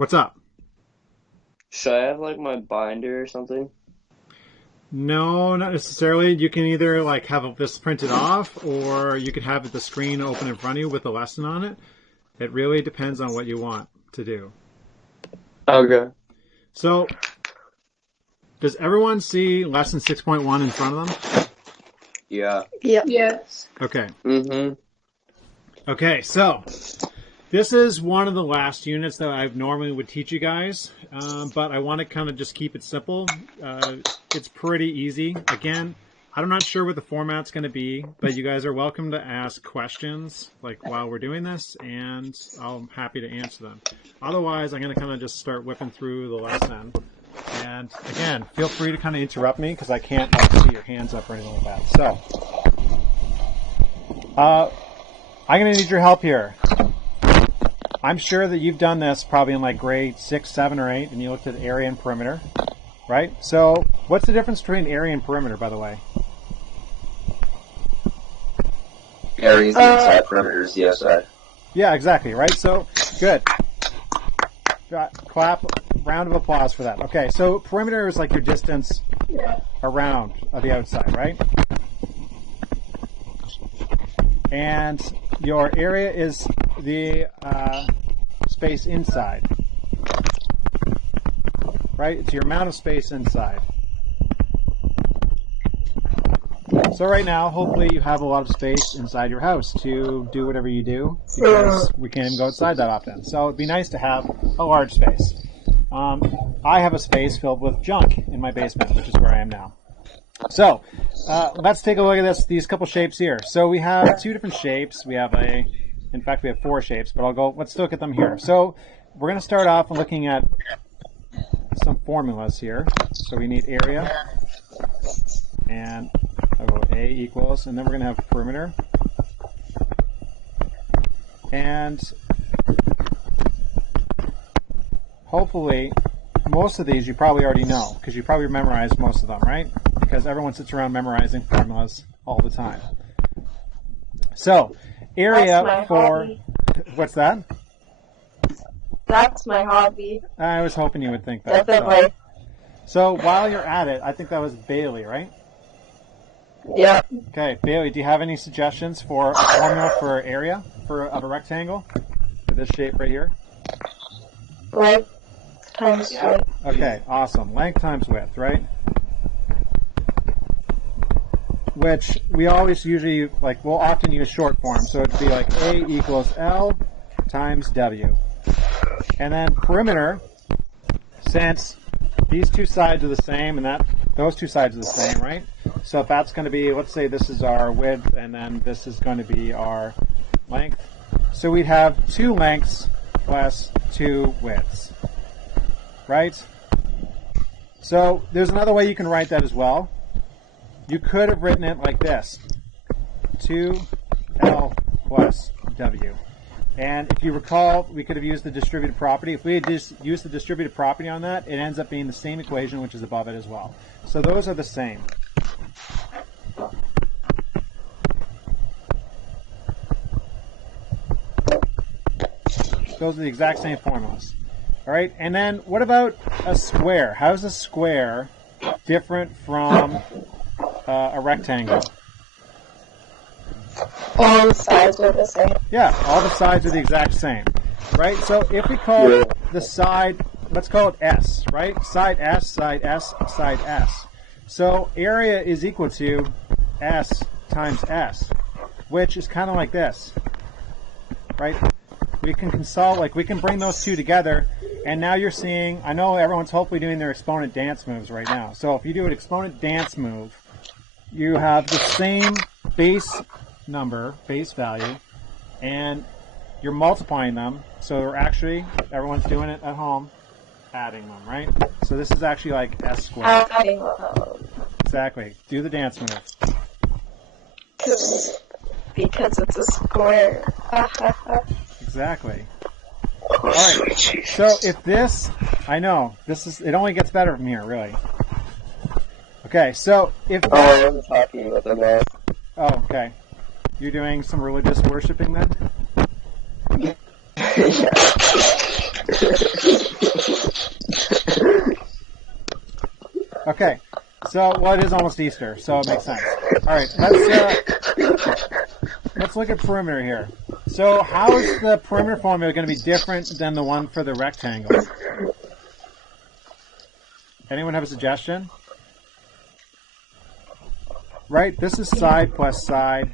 What's up? Should I have like my binder or something? No, not necessarily. You can either like have this printed off or you could have the screen open in front of you with a lesson on it. It really depends on what you want to do. Okay. So, does everyone see lesson 6.1 in front of them? Yeah. Yep. Yes. Okay. Mm-hmm. Okay, so this is one of the last units that I normally would teach you guys, but I want to kind of just keep it simple. It's pretty easy. Again, I'm not sure what the format's going to be, but you guys are welcome to ask questions like while we're doing this, and I'm happy to answer them. Otherwise, I'm going to kind of just start whipping through the lesson. And again, feel free to kind of interrupt me because I can't see your hands up or anything like that. So, I'm going to need your help here. I'm sure that you've done this probably in like grade 6, 7, or 8, and you looked at area and perimeter, right? So what's the difference between area and perimeter, by the way? Areas the inside, perimeters the outside. Yeah, exactly, right? So, good. Clap, round of applause for that. Okay, so perimeter is like your distance around the outside, right? And your area is the space inside, right? It's your amount of space inside. So right now, hopefully you have a lot of space inside your house to do whatever you do, because we can't even go outside that often. So it'd be nice to have a large space. I have a space filled with junk in my basement, which is where I am now. So let's take a look at these couple shapes here. So we have two different shapes. In fact, we have four shapes, but let's look at them here. So we're going to start off looking at some formulas here. So we need area, and I'll go A equals, and then we're going to have perimeter. And hopefully, most of these you probably already know, because you probably memorized most of them, right? Because everyone sits around memorizing formulas all the time. So, area for... Hobby. What's that? That's my hobby. I was hoping you would think that. Definitely. So while you're at it, I think that was Bailey, right? Yeah. Okay, Bailey, do you have any suggestions for a formula for area of a rectangle? For this shape right here? Length times width. Okay, awesome. Length times width, right? Which we always we'll often use short form. So it'd be like A equals L times W. And then perimeter, since these two sides are the same and those two sides are the same, right? So if that's going to be, let's say this is our width and then this is going to be our length. So we'd have 2 lengths plus 2 widths, right? So there's another way you can write that as well. You could have written it like this: 2L plus W. And if you recall, we could have used the distributive property. If we had just used the distributive property on that, it ends up being the same equation, which is above it as well. So those are the same. Those are the exact same formulas. All right, and then what about a square? How is a square different from a rectangle? All the sides are the same. Yeah, all the sides are the exact same, right? So if we call the side, let's call it S, right? Side S, side S, side S. So area is equal to S times S, which is kind of like this, right? We can we can bring those two together, and now you're seeing, I know everyone's hopefully doing their exponent dance moves right now. So if you do an exponent dance move, you have the same base number, base value, and you're multiplying them. So we're actually, everyone's doing it at home, adding them, right? So this is actually like S squared. Adding Exactly. Do the dance move. because it's a square. Exactly. All right. So if this, I know, it only gets better from here, really. Okay, so if... I'm talking about the math. Oh, okay. You're doing some religious worshiping then? Yeah. Okay, so well, it is almost Easter, so it makes sense. All right, let's look at perimeter here. So how is the perimeter formula going to be different than the one for the rectangle? Anyone have a suggestion? Right, this is side plus side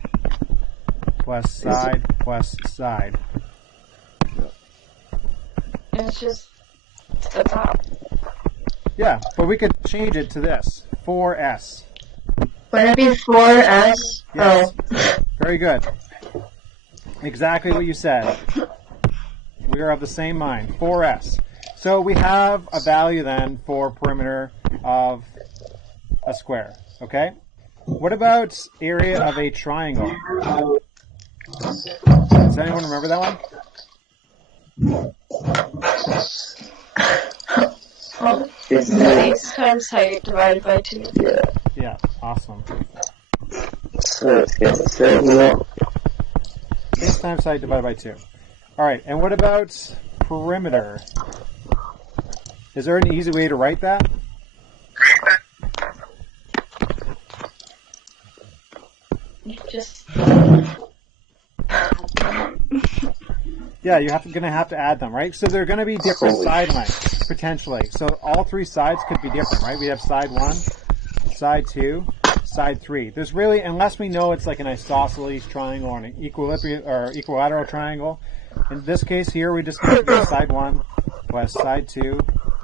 plus side plus side. It's just to the top. Yeah, but we could change it to this, 4S. Would it be 4S? Yes. Oh. Very good. Exactly what you said. We are of the same mind, 4S. So we have a value then for perimeter of a square, okay? What about area of a triangle? Does anyone remember that one? It's base times height divided by 2. Yeah, awesome. Base times height divided by 2. All right, and what about perimeter? Is there an easy way to write that? Just Yeah, you're going to have to add them, right? So they're going to be different side lengths, potentially. So all three sides could be different, right? We have side 1, side 2, side 3. There's really, unless we know it's like an isosceles triangle or an equilateral triangle. In this case here, we just need to do side 1 plus side 2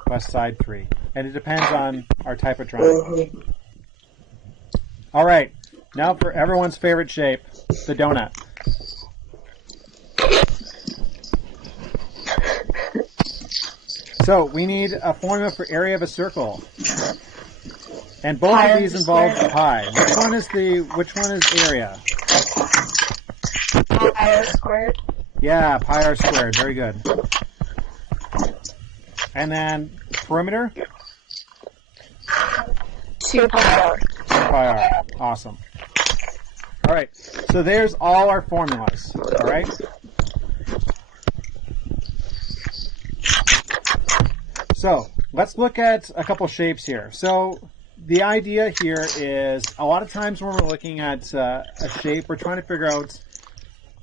plus side 3. And it depends on our type of triangle. All right, now for everyone's favorite shape, the donut. So we need a formula for area of a circle, and both Pi of r these involve squared. pi. Which one is area? pi r squared. Yeah, pi r squared. Very good. And then perimeter, 2 pi r. pi r. Awesome. All right. So there's all our formulas. All right. So let's look at a couple shapes here. So the idea here is a lot of times when we're looking at a shape, we're trying to figure out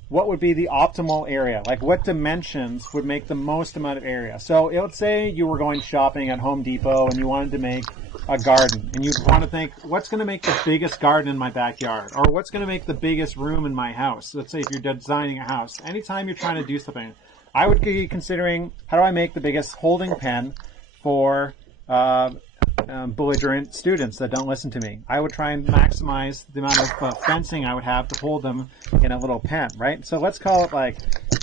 what would be the optimal area, like what dimensions would make the most amount of area. So let's say you were going shopping at Home Depot and you wanted to make a garden, and you'd want to think, what's going to make the biggest garden in my backyard, or what's going to make the biggest room in my house? Let's say if you're designing a house, anytime you're trying to do something, I would be considering, how do I make the biggest holding pen for belligerent students that don't listen to me? I would try and maximize the amount of fencing I would have to hold them in a little pen, right? So let's call it like,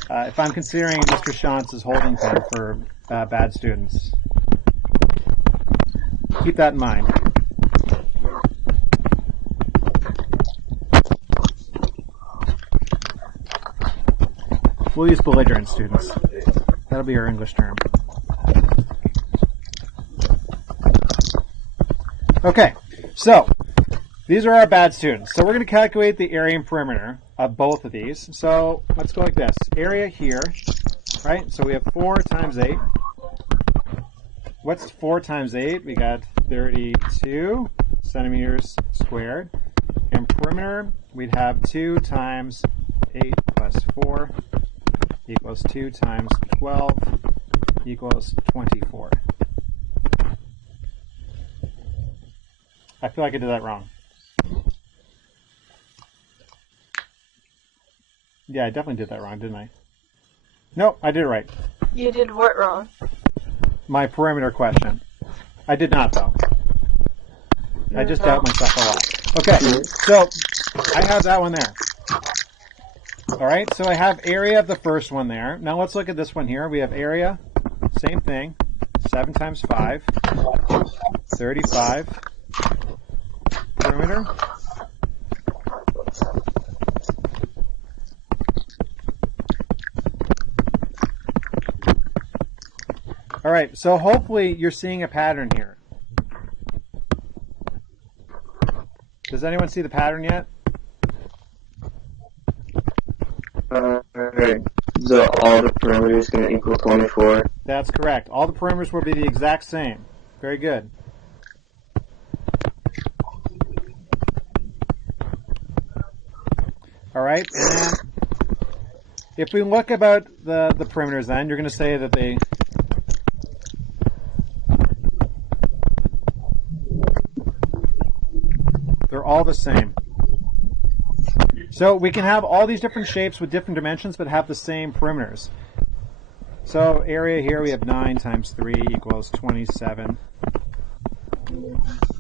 if I'm considering Mr. Shantz's holding pen for bad students. Keep that in mind. We'll use belligerent students. That'll be our English term. Okay, so these are our bad students. So we're going to calculate the area and perimeter of both of these. So let's go like this. Area here, right? So we have 4 times 8. What's 4 times 8? We got 32 centimeters squared. And perimeter, we'd have 2 times 8 plus 4 equals 2 times 12 equals 24. I feel like I did that wrong. Yeah, I definitely did that wrong, didn't I? No, I did it right. You did what wrong? My perimeter question. I did not, though. I just doubt myself a lot. Okay, so I have that one there. All right, so I have area of the first one there. Now let's look at this one here. We have area, same thing, 7 times 5, 35. Perimeter. All right, so hopefully you're seeing a pattern here. Does anyone see the pattern yet? So all the perimeter is going to equal 24. That's correct. All the perimeters will be the exact same. Very good. All right, and then if we look about the perimeters, then you're going to say that they're all the same. So we can have all these different shapes with different dimensions, but have the same perimeters. So area here we have 9 times 3 equals 27.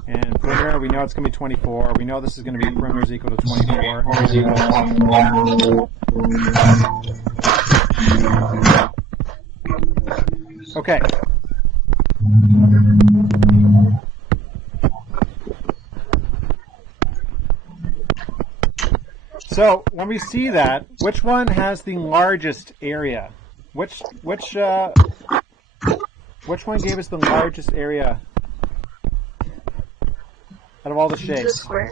And perimeter, we know it's going to be 24. We know this is going to be perimeter is equal to 24. Okay. So when we see that, which one has the largest area? Which one gave us the largest area out of all the shapes? The square.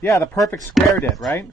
Yeah, the perfect square did, right?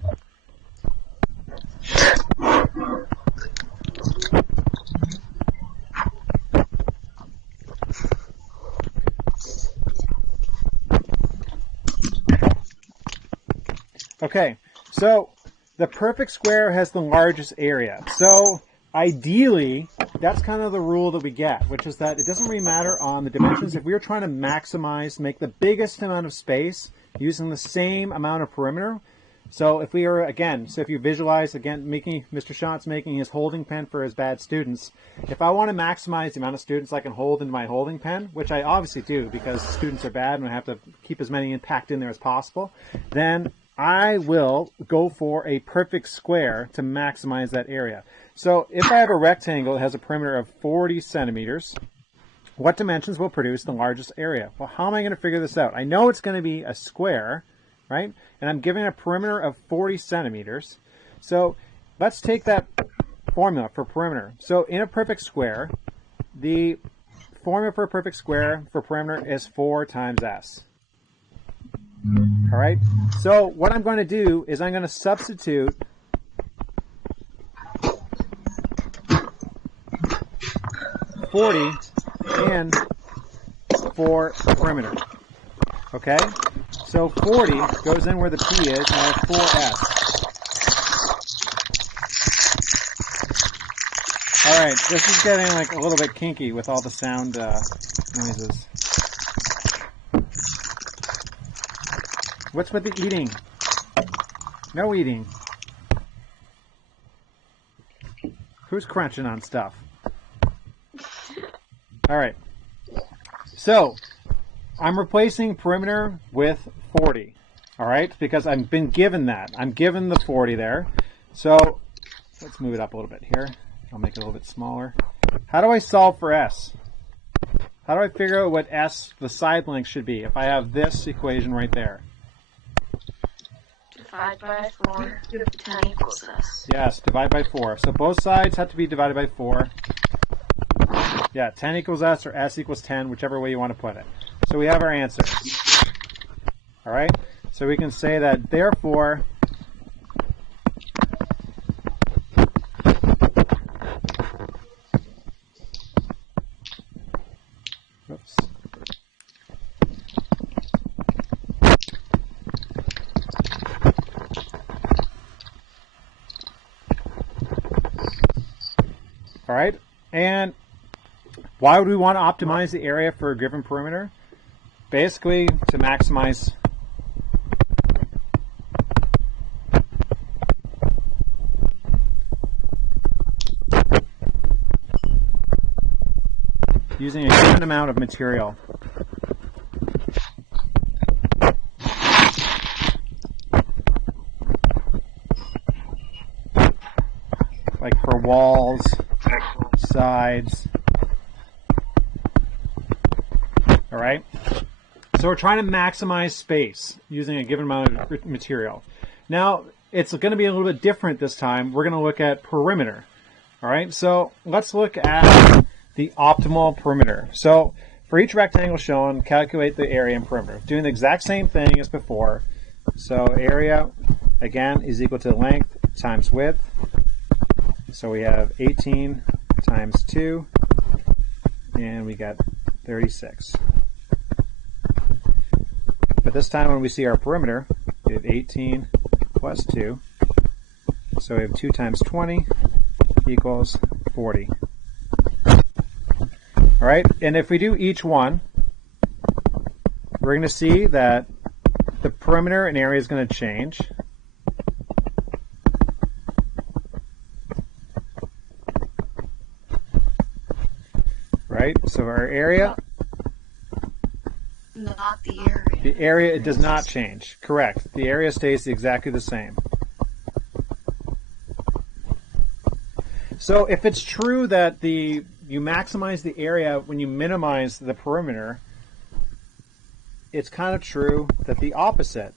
Okay, so the perfect square has the largest area. So ideally, that's kind of the rule that we get, which is that it doesn't really matter on the dimensions. If we were trying to maximize, make the biggest amount of space using the same amount of perimeter. So if we are, again, so if you visualize, again, Mr. Schott's making his holding pen for his bad students. If I want to maximize the amount of students I can hold in my holding pen, which I obviously do because students are bad and I have to keep as many packed in there as possible, then I will go for a perfect square to maximize that area. So if I have a rectangle that has a perimeter of 40 centimeters, what dimensions will produce the largest area? Well, how am I going to figure this out? I know it's going to be a square, right? And I'm giving a perimeter of 40 centimeters. So let's take that formula for perimeter. So in a perfect square, the formula for a perfect square for perimeter is 4 times s. All right, so what I'm going to do is I'm going to substitute $40 in for perimeter. Okay, so 40 goes in where the P is, and I have 4S. All right, this is getting like a little bit kinky with all the sound noises. What's with the eating? No eating. Who's crunching on stuff? All right. So I'm replacing perimeter with 40. All right, because I've been given that. I'm given the 40 there. So let's move it up a little bit here. I'll make it a little bit smaller. How do I solve for S? How do I figure out what S, the side length, should be if I have this equation right there? Divide by 4. 10 equals s. Yes, divide by 4. So both sides have to be divided by 4. Yeah, 10 equals s or s equals 10, whichever way you want to put it. So we have our answer. All right? So we can say that, therefore, oops. All right, and why would we want to optimize the area for a given perimeter? Basically, to maximize using a given amount of material. Like for walls, sides. All right. So we're trying to maximize space using a given amount of material. Now, it's going to be a little bit different this time. We're going to look at perimeter. All right. So let's look at the optimal perimeter. So for each rectangle shown, calculate the area and perimeter. Doing the exact same thing as before. So area, again, is equal to length times width. So we have 18 times 2, and we got 36. But this time when we see our perimeter, we have 18 plus 2. So we have 2 times 20 equals 40. All right, and if we do each one, we're going to see that the perimeter and area is going to change. Right, so our area, Not the area. the area, it does not change. Correct. The area stays exactly the same. So if it's true that you maximize the area when you minimize the perimeter, it's kind of true that the opposite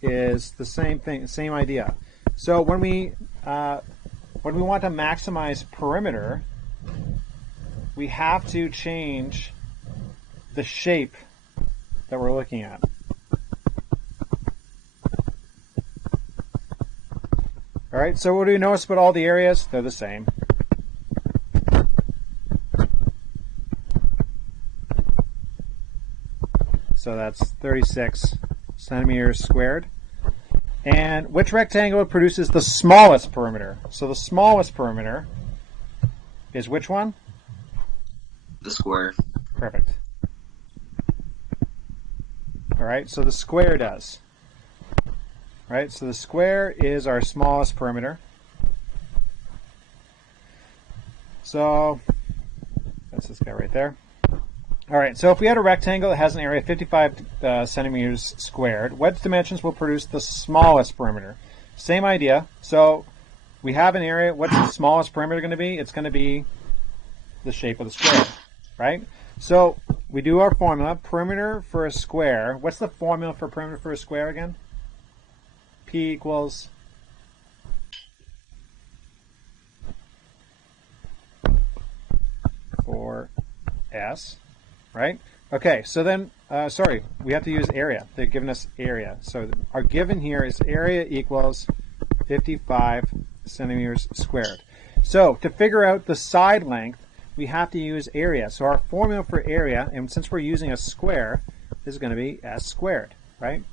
is the same thing, same idea. So when we want to maximize perimeter, we have to change the shape that we're looking at. All right, so what do you notice about all the areas? They're the same. So that's 36 centimeters squared. And which rectangle produces the smallest perimeter? So the smallest perimeter is which one? The square. Perfect. All right, so the square does. All right, so the square is our smallest perimeter. So that's this guy right there. All right, so if we had a rectangle that has an area of 55 centimeters squared, what dimensions will produce the smallest perimeter? Same idea. So we have an area. What's the smallest perimeter going to be? It's going to be the shape of the square, right? So we do our formula, perimeter for a square. What's the formula for perimeter for a square again? P equals S, right? Okay, so then, sorry, we have to use area. They're giving us area. So our given here is area equals 55 centimeters squared. So to figure out the side length, we have to use area. So our formula for area, and since we're using a square, is going to be S squared, right?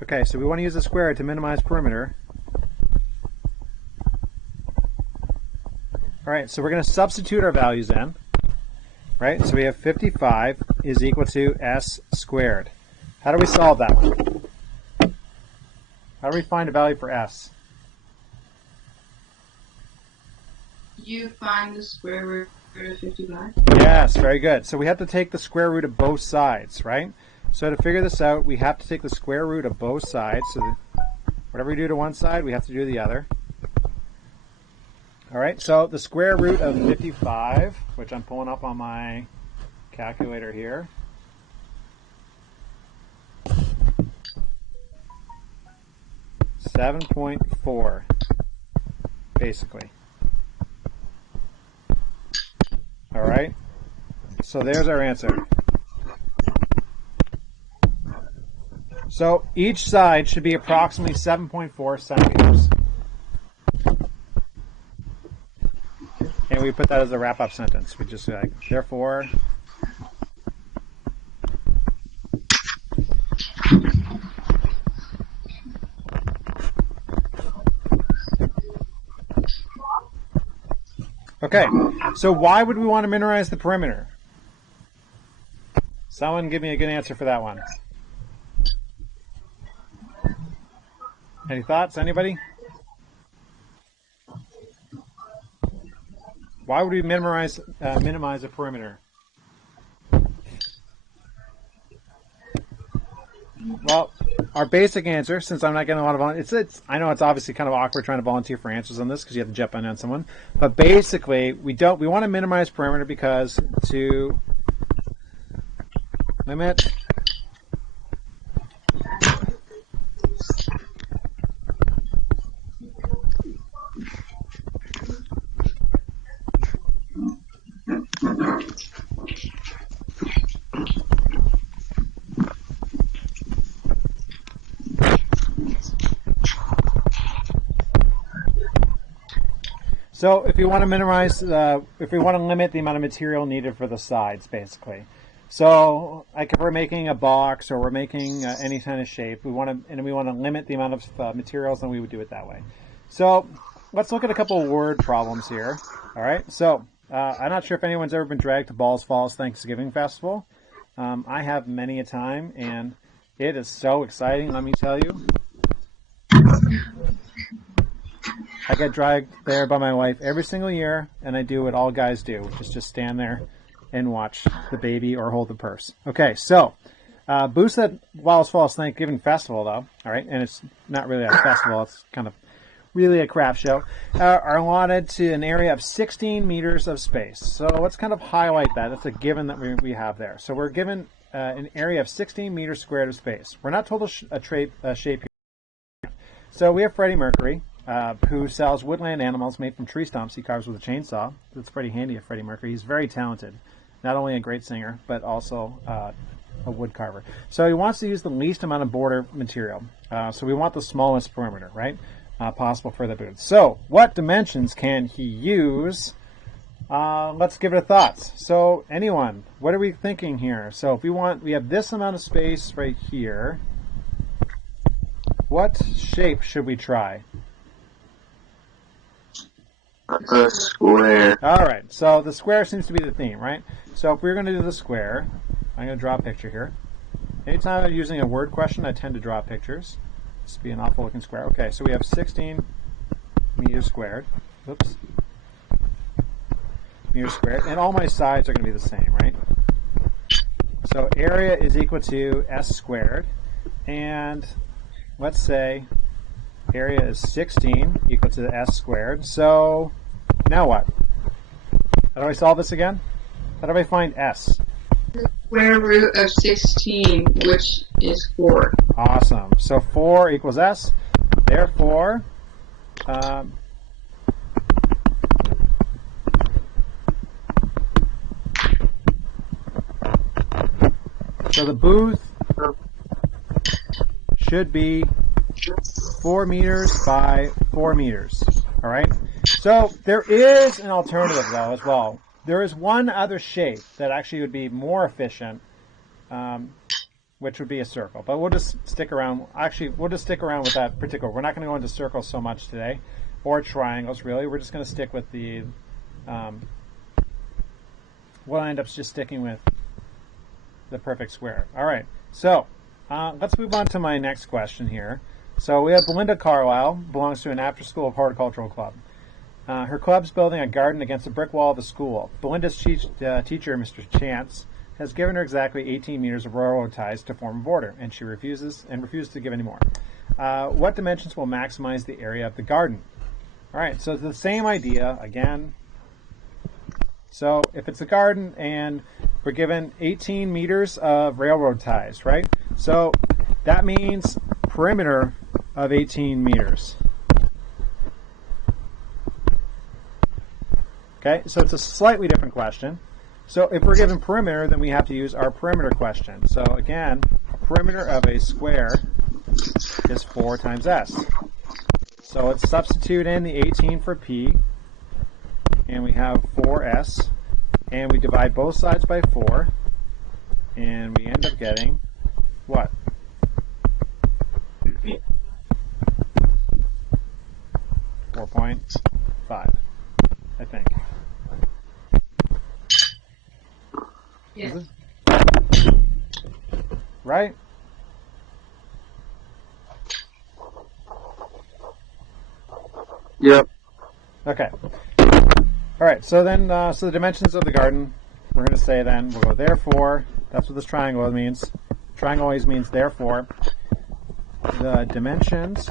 Okay, so we want to use a square to minimize perimeter. All right, so we're going to substitute our values in, right? So we have 55 is equal to S squared. How do we solve that one? How do we find a value for S? You find the square root of 55? Yes, very good. So we have to take the square root of both sides, right? So to figure this out, we have to take the square root of both sides. So whatever we do to one side, we have to do to the other. All right, so the square root of 55, which I'm pulling up on my calculator here. .4, basically. All right, so there's our answer. So each side should be approximately 7.4 centimeters. And we put that as a wrap-up sentence. We just say, like, therefore, okay, so why would we want to minimize the perimeter? Someone give me a good answer for that one. Any thoughts? Anybody? Why would we minimize the perimeter? Well, our basic answer, since I'm not getting a lot of volunteers, I know it's obviously kind of awkward trying to volunteer for answers on this because you have to jump in on someone. But basically, we want to minimize perimeter because to limit So if you want to minimize, if we want to limit the amount of material needed for the sides, basically. So like if we're making a box or we're making any kind of shape, we want to limit the amount of materials, then we would do it that way. So let's look at a couple of word problems here. All right. So I'm not sure if anyone's ever been dragged to Balls Falls Thanksgiving Festival. I have many a time, and it is so exciting, let me tell you. I get dragged there by my wife every single year, and I do what all guys do, which is just stand there and watch the baby or hold the purse. Okay, so booths at Balls Falls Thanksgiving Festival, though, all right, and it's not really a festival, it's kind of really a craft show, are allotted to an area of 16 meters of space. So let's kind of highlight that. That's a given that we have there. So we're given an area of 16 meters squared of space. We're not told a shape here. So we have Freddie Mercury, who sells woodland animals made from tree stumps he carves with a chainsaw. That's pretty handy of Freddie Mercury. He's very talented. Not only a great singer, but also a wood carver. So he wants to use the least amount of border material. So we want the smallest perimeter, right? Possible for the booth. So what dimensions can he use? Let's give it a thought. So anyone, what are we thinking here? So if we have this amount of space right here. What shape should we try? A square. All right, so the square seems to be the theme, right? So if we're going to do the square, I'm going to draw a picture here. Anytime I'm using a word question, I tend to draw pictures. This would be an awful looking square. Okay, so we have 16 meters squared. Oops. Meters squared. And all my sides are going to be the same, right? So area is equal to s squared. And let's say area is 16 equal to s squared. So now what? How do I solve this again? How do I find s? Square root of 16, which is 4. Awesome. So 4 equals s. Therefore, so the booth should be 4 meters by 4 meters. All right. So there is an alternative, though, as well. There is one other shape that actually would be more efficient, which would be a circle. But we'll just stick around. Actually, we'll just stick around with that particular. We're not going to go into circles so much today, or triangles, really. We're just going to stick with the, we'll end up just sticking with the perfect square. All right. So let's move on to my next question here. So we have Belinda Carlisle, belongs to an after-school horticultural club. Her club's building a garden against the brick wall of the school. Belinda's teacher, Mr. Chance, has given her exactly 18 meters of railroad ties to form a border, and she refuses to give any more. What dimensions will maximize the area of the garden? All right, so it's the same idea again. So if it's a garden and we're given 18 meters of railroad ties, right? So that means perimeter of 18 meters. Okay, so it's a slightly different question. So if we're given perimeter, then we have to use our perimeter question. So again, a perimeter of a square is 4 times s. So let's substitute in the 18 for p, and we have 4s, and we divide both sides by 4, and we end up getting what? 4.5, I think. Yeah. Right? Yep. Okay. All right. So then, so the dimensions of the garden, we're going to say then, we'll go therefore, that's what this triangle means. Triangle always means therefore. The dimensions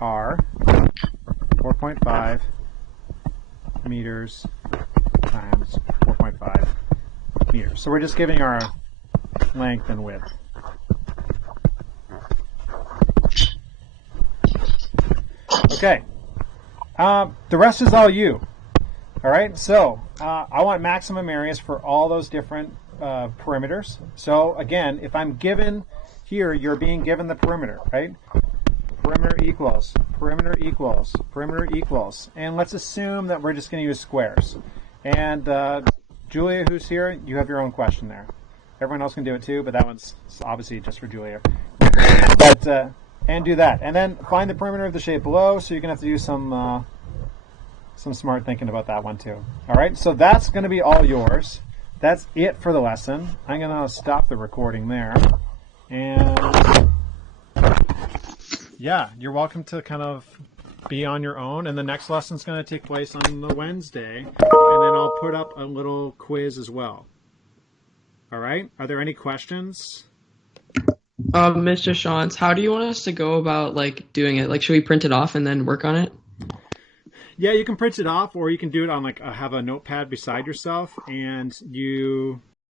are 4.5 meters times 4.5 meters. So we're just giving our length and width. Okay. The rest is all you. All right, so I want maximum areas for all those different perimeters. So again, if I'm given here, you're being given the perimeter, right? Perimeter equals, perimeter equals, perimeter equals. And let's assume that we're just going to use squares. And Julia, who's here, you have your own question there. Everyone else can do it too, but that one's obviously just for Julia. But and do that. And then find the perimeter of the shape below, so you're going to have to do some smart thinking about that one too. All right, so that's going to be all yours. That's it for the lesson. I'm going to stop the recording there. And yeah, you're welcome to kind of be on your own. And the next lesson's going to take place on the Wednesday. And then I'll put up a little quiz as well. All right, are there any questions? Mr. Shantz, how do you want us to go about like doing it? Like, should we print it off and then work on it? Yeah, you can print it off, or you can do it on like have a notepad beside yourself, and you